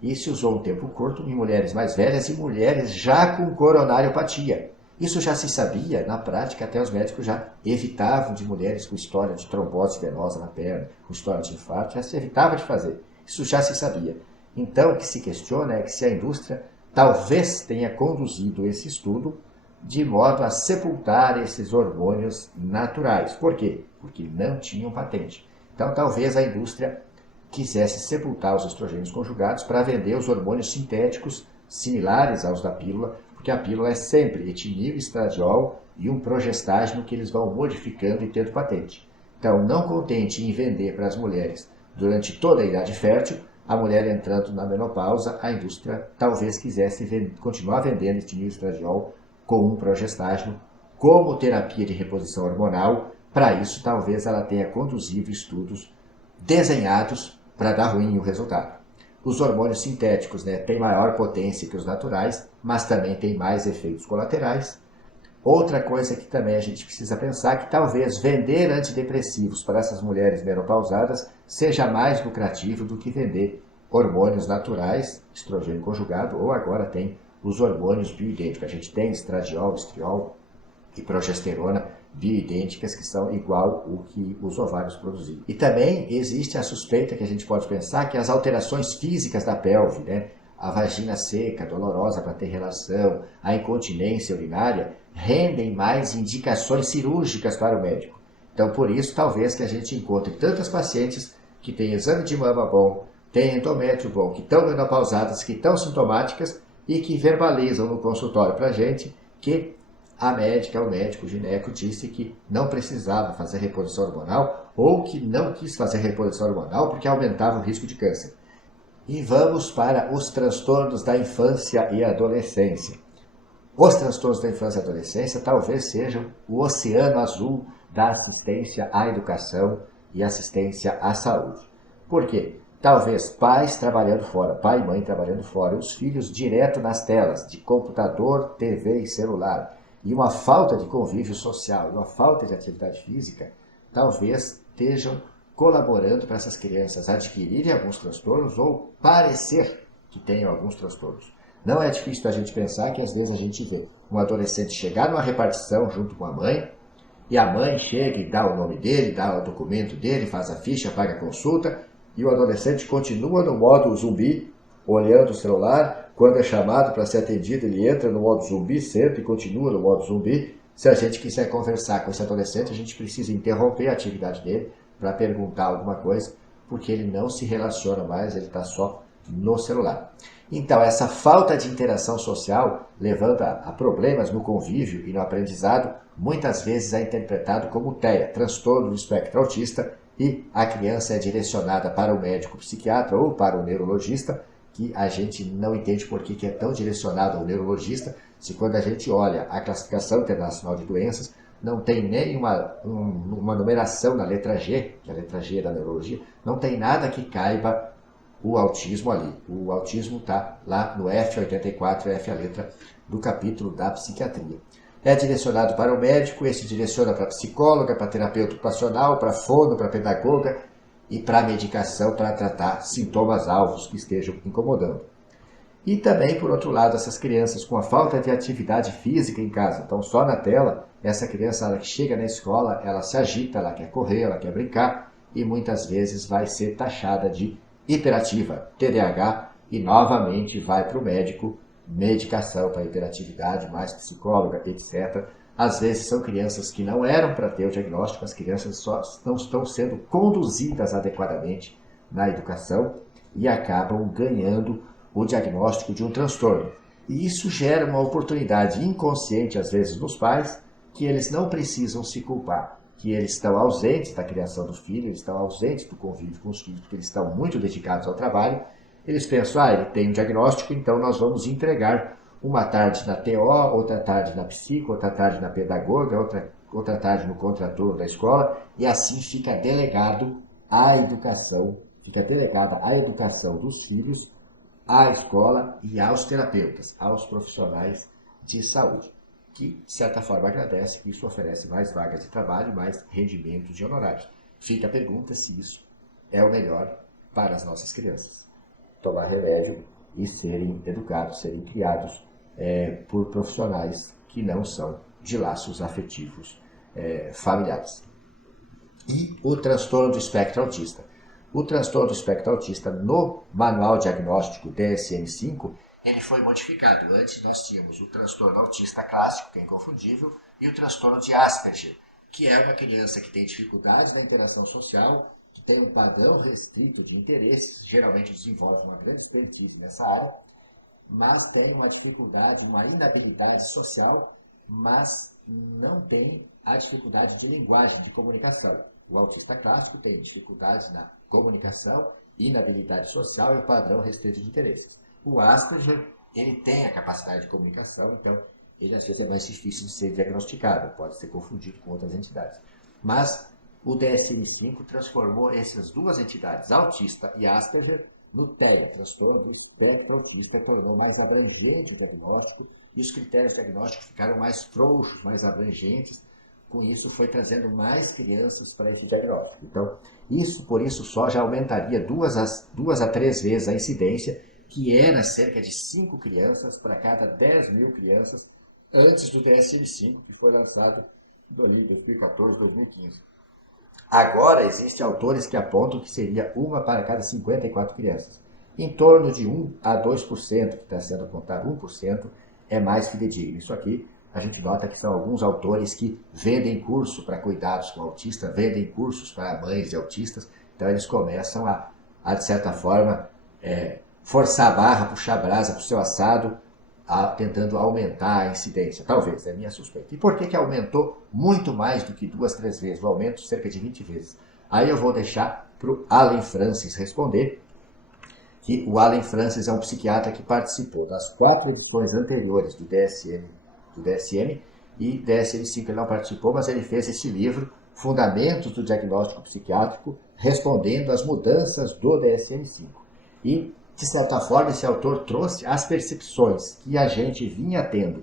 e se usou um tempo curto em mulheres mais velhas e mulheres já com coronariopatia. Isso já se sabia, na prática até os médicos já evitavam de mulheres com história de trombose venosa na perna, com história de infarto, já se evitava de fazer. Isso já se sabia. Então, o que se questiona é que se a indústria talvez tenha conduzido esse estudo de modo a sepultar esses hormônios naturais. Por quê? Porque não tinham patente. Então, talvez a indústria quisesse sepultar os estrogênios conjugados para vender os hormônios sintéticos similares aos da pílula, porque a pílula é sempre etinil, estradiol e um progestágeno que eles vão modificando e tendo patente. Então, não contente em vender para as mulheres durante toda a idade fértil, a mulher entrando na menopausa, a indústria talvez quisesse continuar vendendo etinil e estradiol com um progestágeno como terapia de reposição hormonal. Para isso, talvez ela tenha conduzido estudos desenhados para dar ruim o resultado. Os hormônios sintéticos têm maior potência que os naturais, mas também têm mais efeitos colaterais. Outra coisa que também a gente precisa pensar é que talvez vender antidepressivos para essas mulheres menopausadas seja mais lucrativo do que vender hormônios naturais, estrogênio conjugado, ou agora tem os hormônios bioidênticos. A gente tem estradiol, estriol e progesterona bioidênticas que são igual o que os ovários produziam. E também existe a suspeita que a gente pode pensar que as alterações físicas da pelve, a vagina seca, dolorosa para ter relação, a incontinência urinária, rendem mais indicações cirúrgicas para o médico. Então, por isso, talvez que a gente encontre tantas pacientes que têm exame de mama bom, têm endométrio bom, que estão menopausadas, que estão sintomáticas e que verbalizam no consultório para a gente que a médica, o médico, o gineco, disse que não precisava fazer reposição hormonal ou que não quis fazer reposição hormonal porque aumentava o risco de câncer. E vamos para os transtornos da infância e adolescência. Os transtornos da infância e adolescência talvez sejam o oceano azul da assistência à educação e assistência à saúde. Por quê? Talvez pais trabalhando fora, pai e mãe trabalhando fora, e os filhos direto nas telas de computador, TV e celular, e uma falta de convívio social, uma falta de atividade física, talvez estejam colaborando para essas crianças adquirirem alguns transtornos ou parecer que tenham alguns transtornos. Não é difícil a gente pensar que às vezes a gente vê um adolescente chegar numa repartição junto com a mãe, e a mãe chega e dá o nome dele, dá o documento dele, faz a ficha, paga a consulta, e o adolescente continua no modo zumbi, olhando o celular. Quando é chamado para ser atendido, ele entra no modo zumbi, sempre continua no modo zumbi. Se a gente quiser conversar com esse adolescente, a gente precisa interromper a atividade dele para perguntar alguma coisa, porque ele não se relaciona mais, ele está só no celular. Então, essa falta de interação social levanta a problemas no convívio e no aprendizado, muitas vezes é interpretado como TEA, transtorno do espectro autista, e a criança é direcionada para o médico psiquiatra ou para o neurologista, que a gente não entende por que é tão direcionado ao neurologista, se quando a gente olha a classificação internacional de doenças, não tem nem uma numeração na letra G, que é a letra G da neurologia, não tem nada que caiba o autismo ali. O autismo está lá no F84, F a letra do capítulo da psiquiatria. É direcionado para o médico, esse direciona para psicóloga, para terapeuta ocupacional, para fono, para pedagoga e para medicação para tratar sintomas alvos que estejam incomodando. E também, por outro lado, essas crianças com a falta de atividade física em casa, então só na tela, essa criança ela que chega na escola, ela se agita, ela quer correr, ela quer brincar e muitas vezes vai ser taxada de hiperativa, TDAH, e novamente vai para o médico, medicação para hiperatividade, mais psicóloga, etc. Às vezes são crianças que não eram para ter o diagnóstico, as crianças só não estão sendo conduzidas adequadamente na educação e acabam ganhando o diagnóstico de um transtorno. E isso gera uma oportunidade inconsciente, às vezes, nos pais, que eles não precisam se culpar, que eles estão ausentes da criação do filho, eles estão ausentes do convívio com os filhos, porque eles estão muito dedicados ao trabalho. Eles pensam, ele tem um diagnóstico, então nós vamos entregar uma tarde na TO, outra tarde na psico, outra tarde na pedagoga, outra tarde no contraturno da escola, e assim fica delegado a educação, fica delegada a educação dos filhos à escola e aos terapeutas, aos profissionais de saúde, que, de certa forma, agradece que isso oferece mais vagas de trabalho e mais rendimentos de honorários. Fica a pergunta se isso é o melhor para as nossas crianças. Tomar remédio e serem educados, serem criados por profissionais que não são de laços afetivos familiares. E o transtorno do espectro autista. O transtorno do espectro autista no Manual Diagnóstico DSM-5, ele foi modificado. Antes nós tínhamos o transtorno autista clássico, que é inconfundível, e o transtorno de Asperger, que é uma criança que tem dificuldades na interação social, que tem um padrão restrito de interesses, geralmente desenvolve uma grande expertise nessa área, mas tem uma dificuldade, uma inabilidade social, mas não tem a dificuldade de linguagem, de comunicação. O autista clássico tem dificuldades na comunicação, inabilidade social e o padrão restrito de interesses. O Asperger, ele tem a capacidade de comunicação, então ele às vezes é mais difícil de ser diagnosticado, pode ser confundido com outras entidades. Mas o DSM-5 transformou essas duas entidades, autista e Asperger, no TEA, transtorno do espectro autista, e tornou mais abrangente o diagnóstico, e os critérios diagnósticos ficaram mais frouxos, mais abrangentes. Com isso, foi trazendo mais crianças para esse diagnóstico. Então, por isso só, já aumentaria 2 a 3 vezes a incidência, que era cerca de 5 crianças para cada 10 mil crianças, antes do DSM-5, que foi lançado em 2014, 2015. Agora, existem autores que apontam que seria 1 para cada 54 crianças. Em torno de 1 a 2%, que está sendo apontado, 1% é mais fidedigno. Isso aqui a gente nota que são alguns autores que vendem curso para cuidados com autista, vendem cursos para mães de autistas, então eles começam a de certa forma, forçar a barra, puxar a brasa para o seu assado, tentando aumentar a incidência. Talvez, é minha suspeita. E por que aumentou muito mais do que 2, 3 vezes? O aumento cerca de 20 vezes. Aí eu vou deixar para o Allen Francis responder. que o Allen Francis é um psiquiatra que participou das 4 edições anteriores do DSM e DSM-5 ele não participou, mas ele fez esse livro, Fundamentos do Diagnóstico Psiquiátrico, respondendo às mudanças do DSM-5. E, de certa forma, esse autor trouxe as percepções que a gente vinha tendo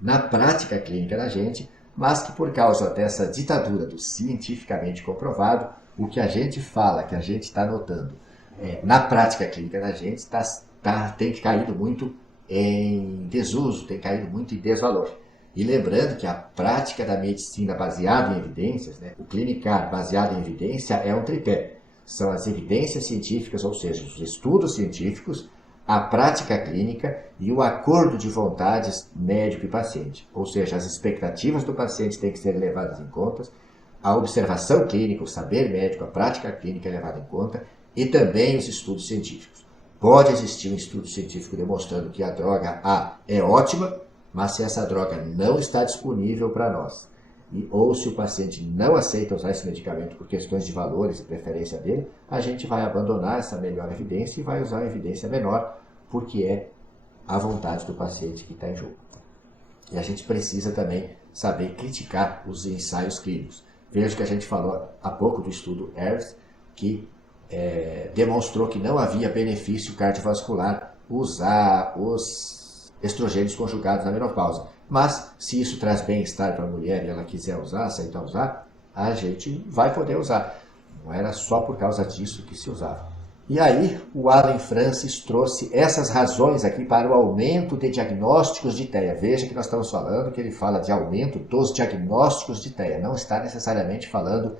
na prática clínica da gente, mas que por causa dessa ditadura do cientificamente comprovado, o que a gente fala, que a gente está notando na prática clínica da gente, tem caído muito em desuso, tem caído muito em desvalor. E lembrando que a prática da medicina baseada em evidências, o clinicar baseado em evidência é um tripé. São as evidências científicas, ou seja, os estudos científicos, a prática clínica e o acordo de vontades médico e paciente. Ou seja, as expectativas do paciente têm que ser levadas em conta, a observação clínica, o saber médico, a prática clínica é levada em conta e também os estudos científicos. Pode existir um estudo científico demonstrando que a droga A é ótima, mas se essa droga não está disponível para nós, ou se o paciente não aceita usar esse medicamento por questões de valores e preferência dele, a gente vai abandonar essa melhor evidência e vai usar uma evidência menor, porque é a vontade do paciente que está em jogo. E a gente precisa também saber criticar os ensaios clínicos. Veja que a gente falou há pouco do estudo ARES, que demonstrou que não havia benefício cardiovascular usar os estrogênios conjugados na menopausa. Mas, se isso traz bem-estar para a mulher e ela quiser usar, aceitar usar, a gente vai poder usar. Não era só por causa disso que se usava. E aí, o Allen Francis trouxe essas razões aqui para o aumento de diagnósticos de TEA. Veja que nós estamos falando que ele fala de aumento dos diagnósticos de TEA. Não está necessariamente falando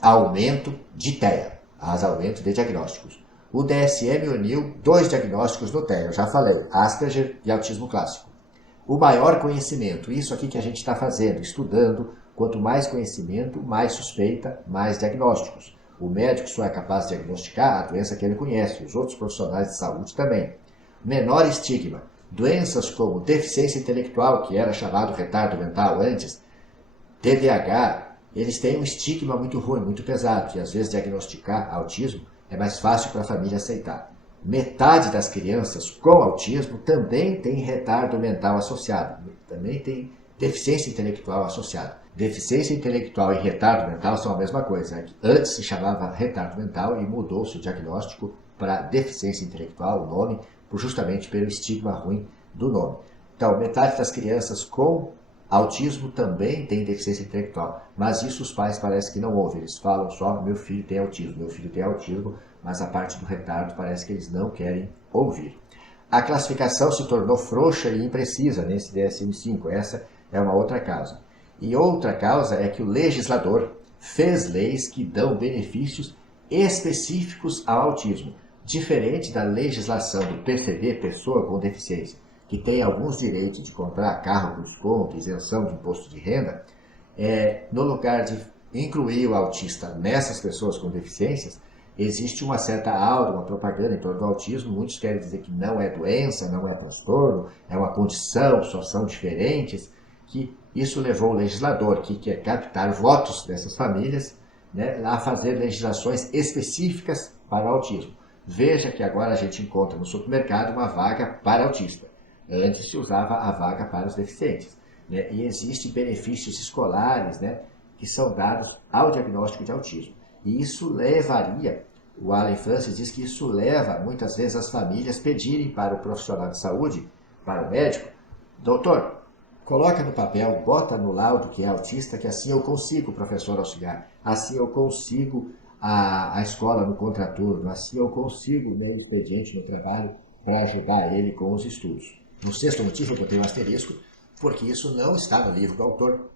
aumento de TEA, mas aumento de diagnósticos. O DSM uniu 2 diagnósticos no TEA. Eu já falei, Asperger e autismo clássico. O maior conhecimento, isso aqui que a gente está fazendo, estudando, quanto mais conhecimento, mais suspeita, mais diagnósticos. O médico só é capaz de diagnosticar a doença que ele conhece, os outros profissionais de saúde também. Menor estigma. Doenças como deficiência intelectual, que era chamado retardo mental antes, TDAH, eles têm um estigma muito ruim, muito pesado, e às vezes diagnosticar autismo é mais fácil para a família aceitar. Metade das crianças com autismo também tem retardo mental associado, também tem deficiência intelectual associada. Deficiência intelectual e retardo mental são a mesma coisa. Antes se chamava retardo mental e mudou-se o diagnóstico para deficiência intelectual, o nome, justamente pelo estigma ruim do nome. Então, metade das crianças com autismo também tem deficiência intelectual, mas isso os pais parecem que não ouvem. Eles falam só, meu filho tem autismo, mas a parte do retardo parece que eles não querem ouvir. A classificação se tornou frouxa e imprecisa nesse DSM-5, essa é uma outra causa. E outra causa é que o legislador fez leis que dão benefícios específicos ao autismo, diferente da legislação do PCD, pessoa com deficiência, que tem alguns direitos de comprar carro com desconto, isenção de imposto de renda. No lugar de incluir o autista nessas pessoas com deficiências, existe uma certa aura, uma propaganda em torno do autismo. Muitos querem dizer que não é doença, não é transtorno, é uma condição, só são diferentes, que isso levou o legislador, que quer captar votos dessas famílias, a fazer legislações específicas para o autismo. Veja que agora a gente encontra no supermercado uma vaga para autista. Antes se usava a vaga para os deficientes. E existem benefícios escolares que são dados ao diagnóstico de autismo. E isso levaria, o Allen Francis diz que isso leva muitas vezes as famílias pedirem para o profissional de saúde, para o médico, doutor, coloca no papel, bota no laudo que é autista, que assim eu consigo o professor auxiliar, assim eu consigo a escola no contraturno, assim eu consigo o meio expediente no trabalho para ajudar ele com os estudos. No 6º motivo eu botei um asterisco, porque isso não está no livro do autor.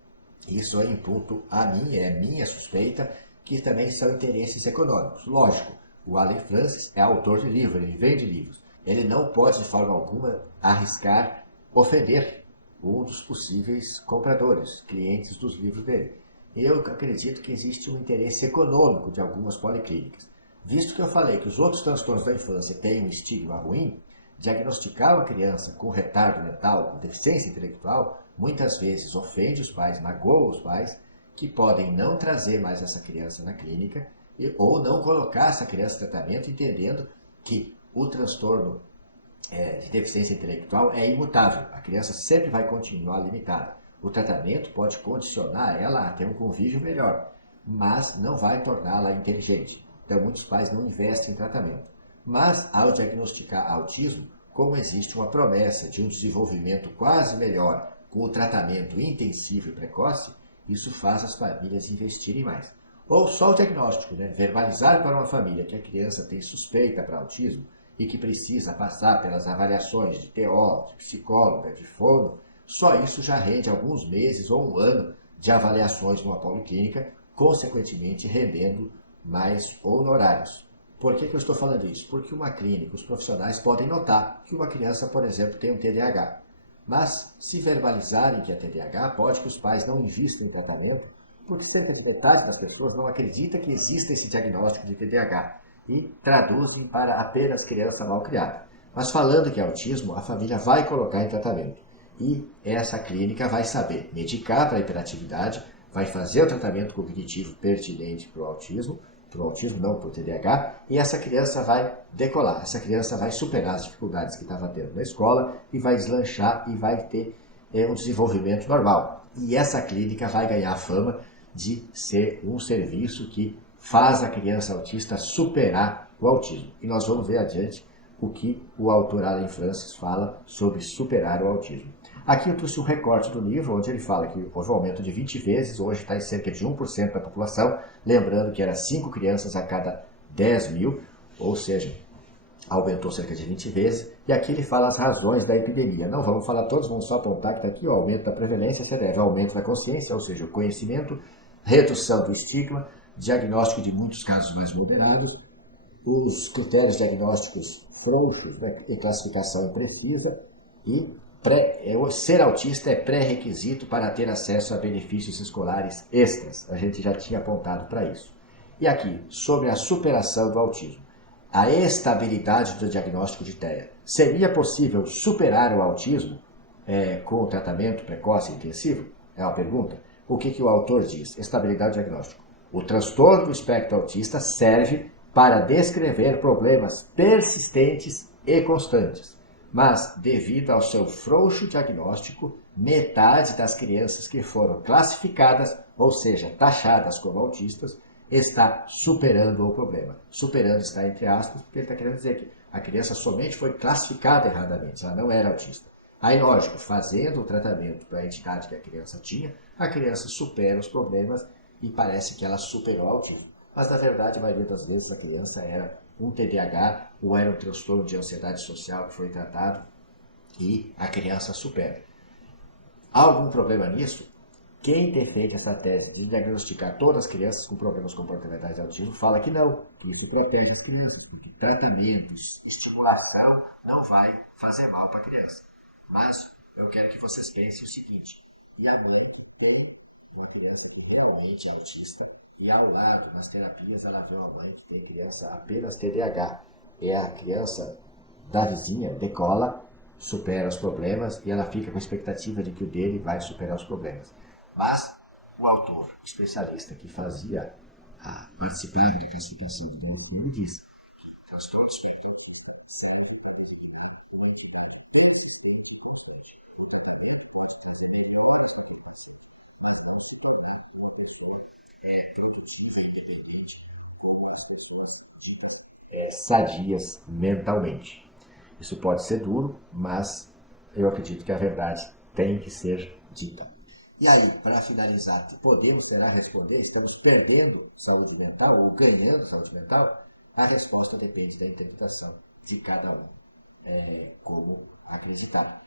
Isso é imputo a mim, é minha suspeita, que também são interesses econômicos. Lógico, o Allen Francis é autor de livro, ele vende livros. Ele não pode de forma alguma arriscar ofender um dos possíveis compradores, clientes dos livros dele. Eu acredito que existe um interesse econômico de algumas policlínicas. Visto que eu falei que os outros transtornos da infância têm um estigma ruim, diagnosticar uma criança com retardo mental, com deficiência intelectual, muitas vezes ofende os pais, magoa os pais, que podem não trazer mais essa criança na clínica ou não colocar essa criança em tratamento, entendendo que o transtorno de deficiência intelectual é imutável. A criança sempre vai continuar limitada. O tratamento pode condicionar ela a ter um convívio melhor, mas não vai torná-la inteligente. Então, muitos pais não investem em tratamento. Mas, ao diagnosticar autismo, como existe uma promessa de um desenvolvimento quase melhor com o tratamento intensivo e precoce, isso faz as famílias investirem mais. Ou só o diagnóstico, verbalizar para uma família que a criança tem suspeita para autismo e que precisa passar pelas avaliações de TO, de psicóloga, de fono, só isso já rende alguns meses ou um ano de avaliações numa policlínica, consequentemente rendendo mais honorários. Por que eu estou falando isso? Porque uma clínica, os profissionais podem notar que uma criança, por exemplo, tem um TDAH. Mas, se verbalizarem que é TDAH, pode que os pais não invistam em tratamento, porque cerca de metade das pessoas não acredita que exista esse diagnóstico de TDAH e traduzem para apenas criança mal criada. Mas falando que é autismo, a família vai colocar em tratamento. E essa clínica vai saber medicar para a hiperatividade, vai fazer o tratamento cognitivo pertinente para o autismo não, para o TDAH, e essa criança vai decolar, essa criança vai superar as dificuldades que estava tendo na escola e vai deslanchar e vai ter um desenvolvimento normal. E essa clínica vai ganhar a fama de ser um serviço que faz a criança autista superar o autismo. E nós vamos ver adiante o que o autor Allen Francis fala sobre superar o autismo. Aqui eu trouxe um recorte do livro, onde ele fala que houve um aumento de 20 vezes, hoje está em cerca de 1% da população, lembrando que era 5 crianças a cada 10 mil, ou seja, aumentou cerca de 20 vezes, e aqui ele fala as razões da epidemia. Não vamos falar todos, vamos só apontar que está aqui, o aumento da prevalência se deve ao aumento da consciência, ou seja, o conhecimento, redução do estigma, diagnóstico de muitos casos mais moderados, os critérios diagnósticos frouxos, e classificação imprecisa, e ser autista é pré-requisito para ter acesso a benefícios escolares extras. A gente já tinha apontado para isso. E aqui, sobre a superação do autismo. A estabilidade do diagnóstico de TEA. Seria possível superar o autismo com o tratamento precoce e intensivo? É uma pergunta. O que o autor diz? Estabilidade do diagnóstico. O transtorno do espectro autista serve para descrever problemas persistentes e constantes. Mas, devido ao seu frouxo diagnóstico, metade das crianças que foram classificadas, ou seja, taxadas como autistas, está superando o problema. Superando está entre aspas, porque ele está querendo dizer que a criança somente foi classificada erradamente, ela não era autista. Aí, lógico, fazendo o tratamento para a entidade que a criança tinha, a criança supera os problemas e parece que ela superou o autismo. Mas, na verdade, a maioria das vezes a criança era um TDAH ou era um transtorno de ansiedade social que foi tratado e a criança supera. Há algum problema nisso? Quem defende essa tese de diagnosticar todas as crianças com problemas comportamentais de autismo fala que não, que isso protege as crianças, porque tratamento, estimulação não vai fazer mal para a criança. Mas eu quero que vocês pensem o seguinte, e a mãe que tem uma criança que realmente é autista, e ao lado, nas terapias, ela vê uma mãe que tem criança apenas TDAH. E a criança da vizinha decola, supera os problemas e ela fica com a expectativa de que o dele vai superar os problemas. Mas o autor, especialista que participava da classificação do DSM, diz que transtorno do espectro autista serve para designar uma entidade persistente e constante. O tratamento pode trazer melhoras para aquele paciente, mas não se tornar uma pessoa produtiva e independente como as pessoas ditas sadias mentalmente. Isso pode ser duro, mas eu acredito que a verdade tem que ser dita. E aí, para finalizar, podemos, responder, estamos perdendo saúde mental ou ganhando saúde mental? A resposta depende da interpretação de cada um, como acreditar.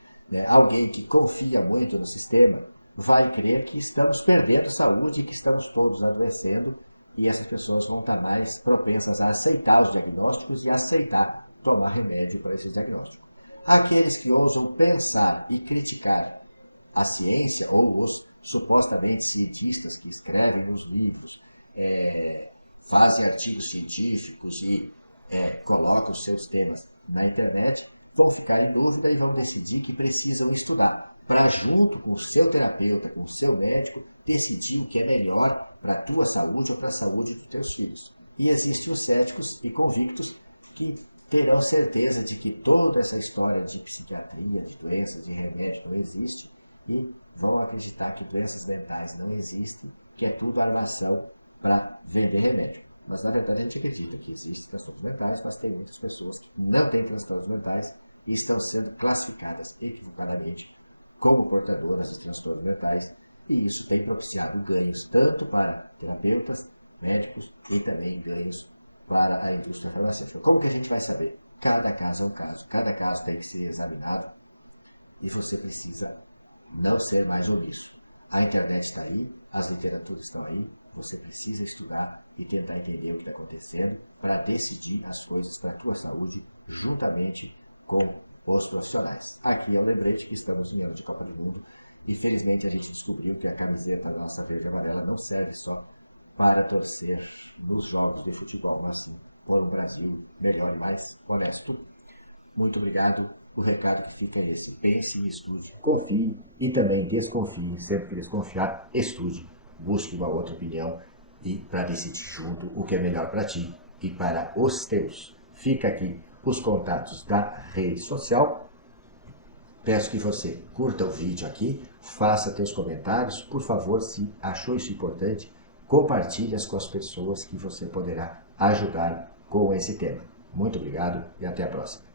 Alguém que confia muito no sistema vai crer que estamos perdendo saúde e que estamos todos adoecendo, e essas pessoas vão estar mais propensas a aceitar os diagnósticos e aceitar tomar remédio para esse diagnóstico. Aqueles que ousam pensar e criticar a ciência ou os supostamente cientistas que escrevem nos livros, fazem artigos científicos e colocam os seus temas na internet, vão ficar em dúvida e vão decidir que precisam estudar para, junto com o seu terapeuta, com o seu médico, decidir o que é melhor para a tua saúde ou para a saúde dos teus filhos. E existem os céticos e convictos que terão certeza de que toda essa história de psiquiatria, de doenças, de remédio não existe e vão acreditar que doenças mentais não existem, que é tudo armação para vender remédio. Mas na verdade a gente acredita que existem transtornos mentais, mas tem muitas pessoas que não têm transtornos mentais e estão sendo classificadas equivocadamente como portadoras de transtornos mentais, e isso tem propiciado ganhos tanto para terapeutas, médicos e também ganhos para a indústria farmacêutica. Como que a gente vai saber? Cada caso é um caso, cada caso tem que ser examinado e você precisa não ser mais omisso. A internet está aí, as literaturas estão aí, você precisa estudar e tentar entender o que está acontecendo para decidir as coisas para a tua saúde juntamente com os profissionais. Aqui é o lembrete que estamos em ano de Copa do Mundo e felizmente a gente descobriu que a camiseta nossa verde e amarela não serve só para torcer nos jogos de futebol, mas sim por um Brasil melhor e mais honesto. Muito obrigado. O recado que fica é esse: pense, estude, confie e também desconfie. Sempre que desconfiar, estude, busque uma outra opinião e para decidir junto o que é melhor para ti e para os teus. Fica aqui os contatos da rede social. Peço que você curta o vídeo aqui, faça teus comentários, por favor, se achou isso importante, compartilhe com as pessoas que você poderá ajudar com esse tema. Muito obrigado e até a próxima.